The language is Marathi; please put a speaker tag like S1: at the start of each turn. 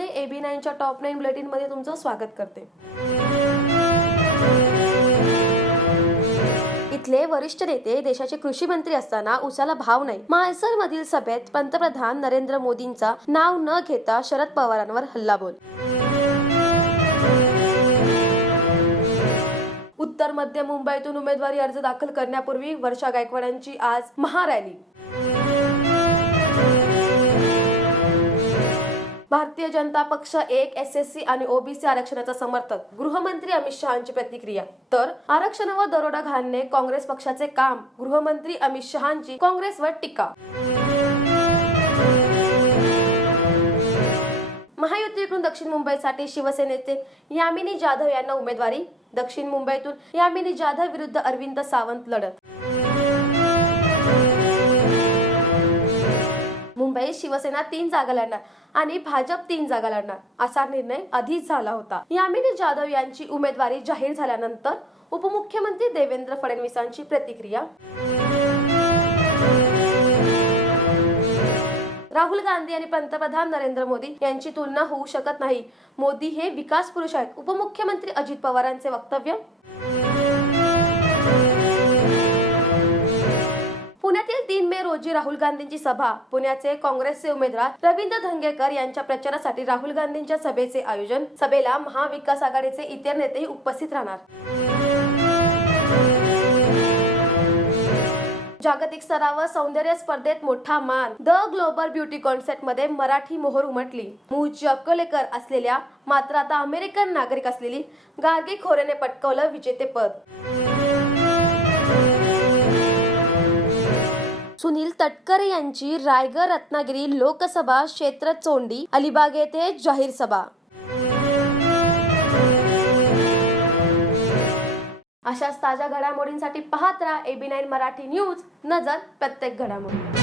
S1: एबी नाईनच्या टॉप नाईन बुलेटिनमध्ये तुमचं स्वागत करते. इथले वरिष्ठ नेते देशाचे कृषी मंत्री असताना उसाला भाव नाही. माळसर मधील सभेत पंतप्रधान नरेंद्र मोदींचा नाव न घेता शरद पवारांवर हल्लाबोल. उत्तर मध्य मुंबईतून उमेदवारी अर्ज दाखल करण्यापूर्वी वर्षा गायकवाडांची आज महारॅली. भारतीय जनता पक्ष एक एस एस सी आणि ओबीसी आरक्षणाचा समर्थक. गृहमंत्री अमित शहाची प्रतिक्रिया. तर आरक्षणावर दरोडा घालणे काँग्रेस पक्षाचे काम. गृहमंत्री अमित शहाची काँग्रेसवर टीका. महायुतीकडून दक्षिण मुंबईसाठी शिवसेनेचे यामिनी जाधव यांना उमेदवारी. दक्षिण मुंबईतून यामिनी जाधव विरुद्ध अरविंद सावंत लढत. त्यामुळे शिवसेना तीन जागा लढणार आणि भाजप तीन जागा लढणार असा निर्णय आधीच झाला होता. यामिनी जाधव यांची उमेदवारी जाहीर झाल्यानंतर उपमुख्यमंत्री देवेंद्र फडणवीसांची प्रतिक्रिया. राहुल गांधी आणि पंतप्रधान नरेंद्र मोदी यांची तुलना होऊ शकत नाही. मोदी हे विकास पुरुष आहेत. उपमुख्यमंत्री अजित पवारांचे वक्तव्य. रोजी राहुल गांधींची सभा. पुण्याचे काँग्रेसचे उमेदवार रवींद्र धंगेकर यांच्या प्रचारासाठी राहुल गांधींच्या सभेचे आयोजन. सभेला महाविकास आघाडीचे इतर नेतेही उपस्थित राहणार. जागतिक स्तरावर सौंदर्य स्पर्धेत मोठा मान. द ग्लोबल ब्युटी कॉन्सेप्टमध्ये मराठी मोहर उमटली. मूळची अक्कलेकर असलेल्या मात्र आता अमेरिकन नागरिक असलेली गार्गी खोरेने पटकवलं विजेतेपद. तटकरे यांची रायगड रत्नागिरी लोकसभा क्षेत्र चोंडी अलिबाग येथे जाहीर सभा. अशाच ताज्या घडामोडींसाठी पाहत राहा एबी नाईन मराठी न्यूज नजर प्रत्येक घडामोडी